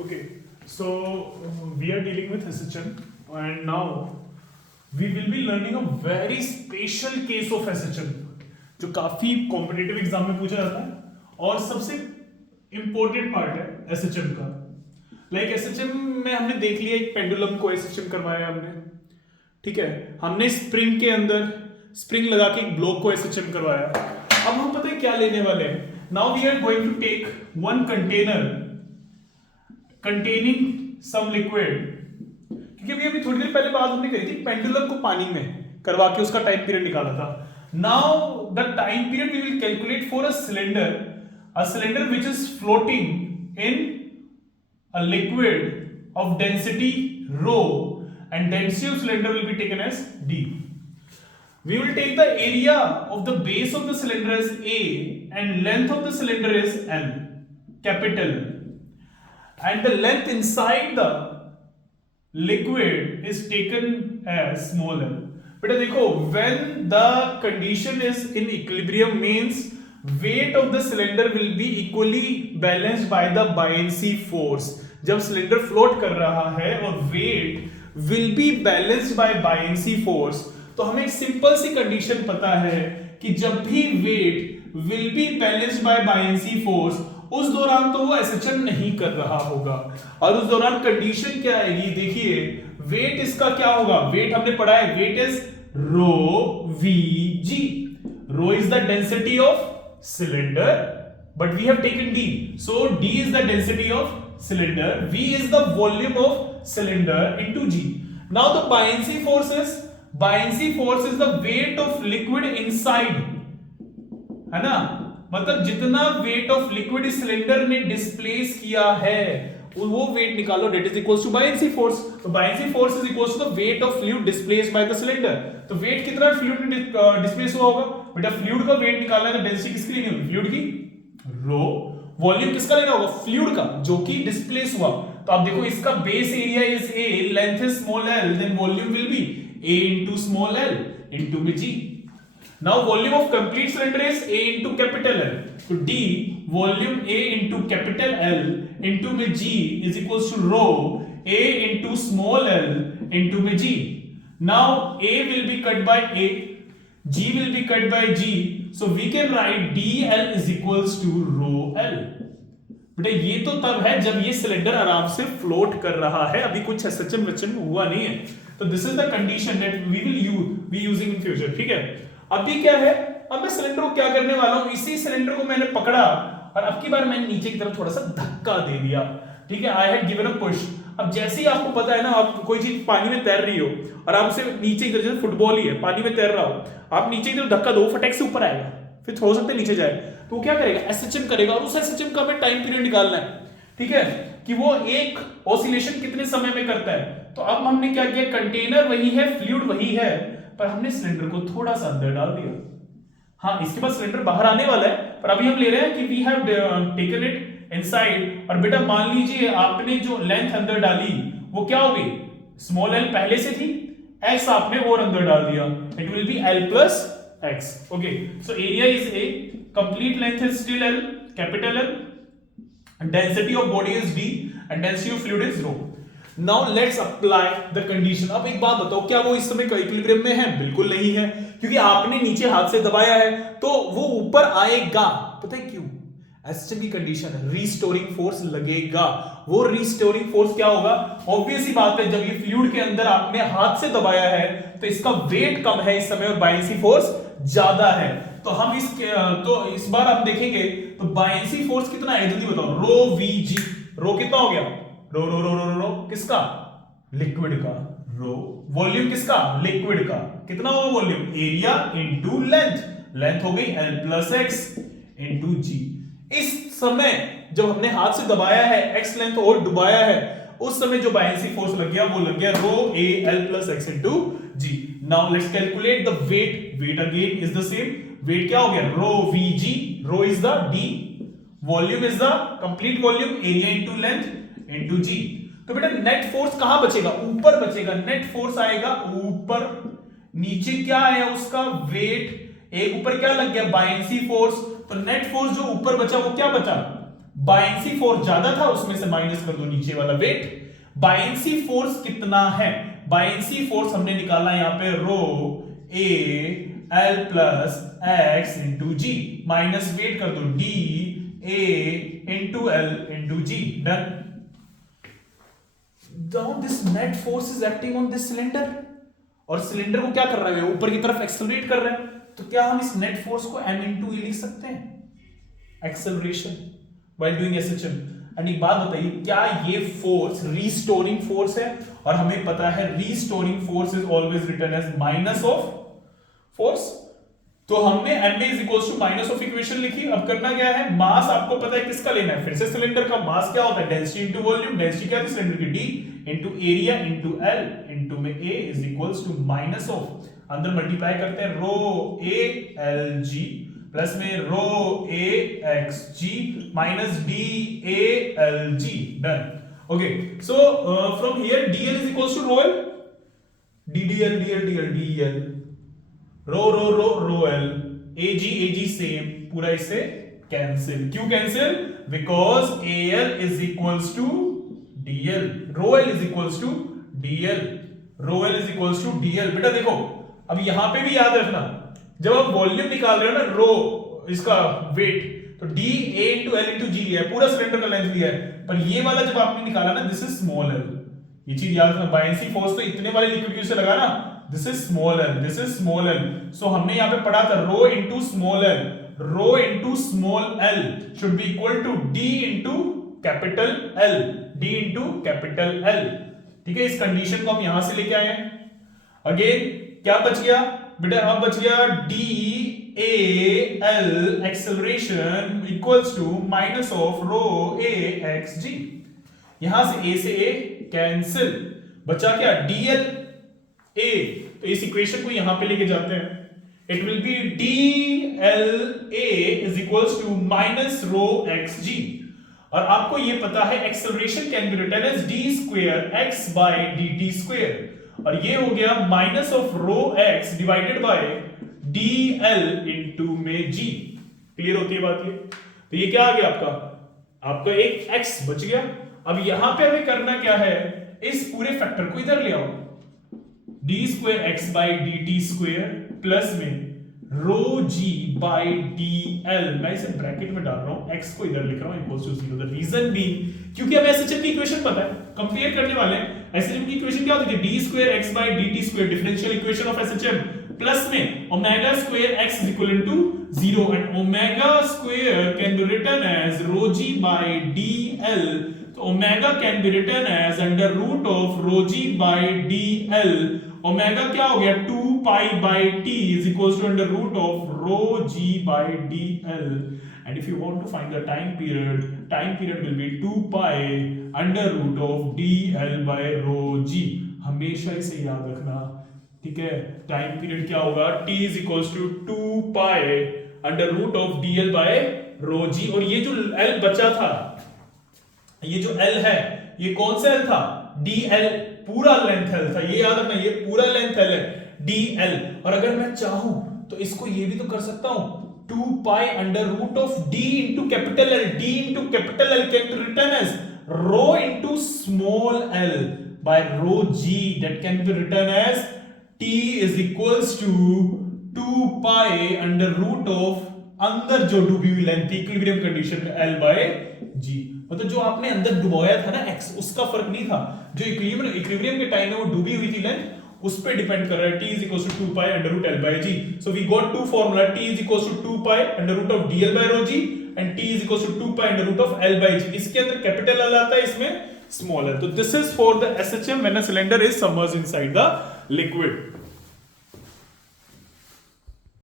Okay, so we are dealing with SHM, and now we will be learning a very special case of SHM जो काफी competitive exam में पूछा जाता है और सबसे इंपॉर्टेंट पार्ट है SHM का। लाइक SHM में हमने देख लिया एक पेंडुलम को SHM करवाया हमने, ठीक है। हमने स्प्रिंग के अंदर स्प्रिंग लगा के एक ब्लॉक को SHM करवाया। अब हम पता है क्या लेने वाले हैं। Now we are going to take one container containing some liquid, क्योंकि अभी थोड़ी देर पहले बात हमने करी थी पेंडुलम को पानी में करवा के उसका टाइम पीरियड निकाला था। Now the time period we will calculate for a cylinder which is floating in a liquid of density rho, and density of cylinder will be taken as d. We will take the area of the base of the cylinder as a and length of the cylinder is L, capital, and the length inside the liquid is taken as small l. बेटा देखो, when the condition is in equilibrium means weight of the cylinder will be equally balanced by the buoyancy force. जब cylinder float कर रहा है और weight will be balanced by buoyancy force, तो हमें एक सिंपल सी कंडीशन पता है कि जब भी weight will be balanced by buoyancy force, उस दौरान तो वो SHM नहीं कर रहा होगा। और उस दौरान कंडीशन क्या आएगी, देखिए वेट इसका क्या होगा। वेट हमने पढ़ा है, weight is rho v g. Rho is the density of cylinder, but we have taken d, so d is the density of cylinder, v is the volume of cylinder into g. Now the buoyancy force is the weight of liquid inside, है ना। मतलब जितना weight of liquid इस cylinder ने displace किया है वो weight निकालो, that is equals to buoyancy force. तो buoyancy force is equals to the weight of fluid displaced by the cylinder. तो वेट कितना फ्लूइड में डिस्प्लेस हुआ होगा बेटा, फ्लूइड का वेट निकालना है तो डेंसिटी किसकी लेनी होगी, फ्लूइड की। रो वॉल्यूम किसका लेना होगा, फ्लूइड का, जो कि डिस्प्लेस हुआ। तो आप देखो इसका base area is a, length is small l, then volume will be a into small l into g. Now volume of complete cylinder is A into capital L. So D volume A into capital L into में G is equals to rho A into small l into में G. Now A will be cut by A, G will be cut by G. So we can write DL is equals to rho L. बेटा ये तो तब है जब ये cylinder आराम से फ्लोट कर रहा है, अभी कुछ SHM विचम हुआ नहीं है। तो this is the condition that we will be using in future, ठीक है। अभी क्या है, अब मैं सिलेंडर को क्या करने वाला हूं, इसी सिलेंडर को मैंने पकड़ा और अब की बार मैंने नीचे की तरफ थोड़ा सा धक्का दे दिया, ठीक है। I had given a push. अब जैसे ही आपको पता है ना, आप कोई चीज पानी में तैर रही हो और आप उसे नीचे की तरफ, जैसे फुटबॉल ही है, पानी में तैर रहा हो, आप नीचे की तरफ धक्का दो, फटक से ऊपर आएगा, फिर हो सकता है नीचे जाए, तो वो क्या करेगा, SHM करेगा। और उस SHM का हमें टाइम पीरियड निकालना है, ठीक है, कि वो एक ऑसिलेशन कितने समय में करता है। तो अब हमने क्या किया, कंटेनर वही है, फ्लूइड वही है, पर हमने सिलेंडर को थोड़ा सा अंदर डाल दिया। हाँ, इसके बाद सिलेंडर बाहर आने वाला है, पर अभी हम ले रहे हैं कि we have taken it inside. और बेटा मान लीजिए आपने जो लेंथ अंदर डाली वो क्या हो गई, स्मॉल l पहले से थी, x आपने और अंदर डाल दिया, it will B l plus x। Okay, so area is a, complete length is still l, capital L, density of body is d and density of fluid is rho. Now let's apply the condition. अब एक बात बताओ, क्या वो इस समय equilibrium में है? बिल्कुल नहीं है, क्योंकि आपने नीचे हाथ से दबाया है तो वो ऊपर आएगा। पता है क्यों? SHM की कंडीशन है, रीस्टोरिंग फोर्स लगेगा। वो रीस्टोरिंग फोर्स क्या होगा, ऑब्वियस ही बात है, जब ये फ्लूइड के अंदर आपने हाथ से दबाया है तो इसका वेट कम है इस समय और बायंसी फोर्स ज्यादा है। तो हम इस बार आप देखेंगे तो बायंसी फोर्स कितना है, जल्दी बताओ, रो वी जी। रो कितना हो गया, रो रो रो रो रो किसका, लिक्विड का। रो वॉल्यूम किसका, लिक्विड का। कितना होगा volume, area into length, length हो गई L प्लस एक्स इनटू जी। इस समय जब हमने हाथ से दबाया है, x लेंथ और डुबाया है, उस समय जो बायंसी फोर्स लग गया वो लग गया rho A L plus x into g. Now let's calculate the weight. Weight again is the same, weight क्या हो गया, rho v g, rho is the d, volume is the complete volume, area into length into g. तो बेटा net force कहां बचेगा, ऊपर बचेगा। Net force आएगा ऊपर, नीचे क्या आया उसका वेट, एक ऊपर क्या लग गया, बायंसी फोर्स। तो नेट फोर्स जो ऊपर बचा वो क्या बचा, बायनेंसी फोर्स ज्यादा था, उसमें से माइनस कर दो नीचे वाला वेट। बायनेंसी फोर्स कितना है? बायनेंसी फोर्स हमने निकाला यहां पे rho A L plus x into g, minus weight कर दो D A into L into g. Done. Now this net force is acting on this cylinder, और सिलेंडर को क्या कर रहा है? ऊपर की तरफ एक्सेलरेट कर रहा है। तो क्या हम इस नेट फोर्स को m इंटू लिख सकते हैं? Acceleration while doing SHM। And एक बात बताइए, क्या ये फोर्स रीस्टोरिंग फोर्स है? और हमें पता है restoring force is always written as minus of force. तो हमने ma is equals to minus of equation लिखी। अब करना क्या है? मास आपको पता है किसका लेना है? फिर से सिलेंडर का मास क्या होता है? Density into volume. डेंसिटी क्या थी सिलेंडर की? d into area into l into में a is equals to minus of, अंदर मल्टीप्लाई करते हैं rho a l g plus में rho a x g minus d a l g। Done. Okay, so from here dl is equals to rho l, ddl dl dl dl rho rho rho rho l, a g same, पूरा इसे cancel. क्यों cancel? Because l is equals to d l, rho l is equals to d l, rho l is equals to d l. बेटा देखो, अब यहां पे भी याद रखना, जब आप वॉल्यूम निकाल रहे हो ना, रो इसका वेट, तो D A into L into g लिया है, पूरा सिलेंडर का लेंथ लिया है, पर ये वाला जब आपने निकाला ना, दिस इज स्मॉल एल। ये चीज याद रखना, बायनेंसी फोर्स तो इतने वाले लिक्विड से लगा ना, this is small L, this is small L. So हमने यहां पे पढ़ा था rho into small L, rho into small L should be equal to D into capital L, D into capital L. ठीक है, इस कंडीशन को हम यहां से लेके आए हैं। अगेन क्या बच गया बेटा? अब बच गया D A L acceleration equals to minus of rho A X G. यहां से ए से ए कैंसिल, बचा क्या? D L A. तो इस इक्वेशन को यहां पे लेके जाते हैं, it will be D L A is equals to minus rho X G. और आपको ये पता है acceleration can be written as D square X by D T square, और ये हो गया minus of rho x divided by d l into में जी। क्लियर होती है बात? ये तो ये क्या आ गया आपका? आपका एक x बच गया। अब यहां पे हमें करना क्या है? इस पूरे फैक्टर को इधर ले आओ, D square X by D T square plus में रो जी बाई डी एल, मैं इसे ब्रैकेट में डाल रहा हूं, x को इधर लिख रहा हूं equals to 0। The reason being, क्योंकि हमें एसएचएम की इक्वेशन पता है, कंपेयर करने वाले हैं। एसएचएम की इक्वेशन क्या होती है? D square X by D T square, differential equation of SHM, plus में omega square x is equal to 0 and omega square can be written as rho G by D L. तो omega can be written as under root of rho G by D L. Omega क्या हो गया? 2 pi by T is equals to under root of rho G by D L. And if you want to find the time period will be 2 pi under root of D L by rho G. हमेशा इसे याद रखना, ठीक है? Time period क्या होगा? t is equals to 2 pi under root of D L by rho G. और ये जो l बचा था, ये जो l है, ये कौन सा l था? dl, पूरा लेंथ l था, ये याद रखना, ये पूरा लेंथ l है, dl। और अगर मैं चाहूं तो इसको ये भी तो कर सकता हूं, 2 pi under root of d into capital L, d into capital L can be written as rho into small l by rho g, that can be written as t is equals to 2 pi under root of, अंदर जो डूबी हुई length equilibrium condition में l by g। मतलब जो आपने अंदर डुबोया था ना x, उसका फर्क नहीं था, जो इक्विलिब्रियम के टाइम में वो डूबी हुई थी लेंथ, उस पे डिपेंड कर रहा है। t is equals to 2 pi under root l by g। So we got to formula, t is equals to 2 pi under root of dl by rho g and t is equals to 2 pi under root of l by g। इसके अंदर capital l आता है, इसमें small l। तो this is for the SHM when a cylinder is submerged inside the liquid.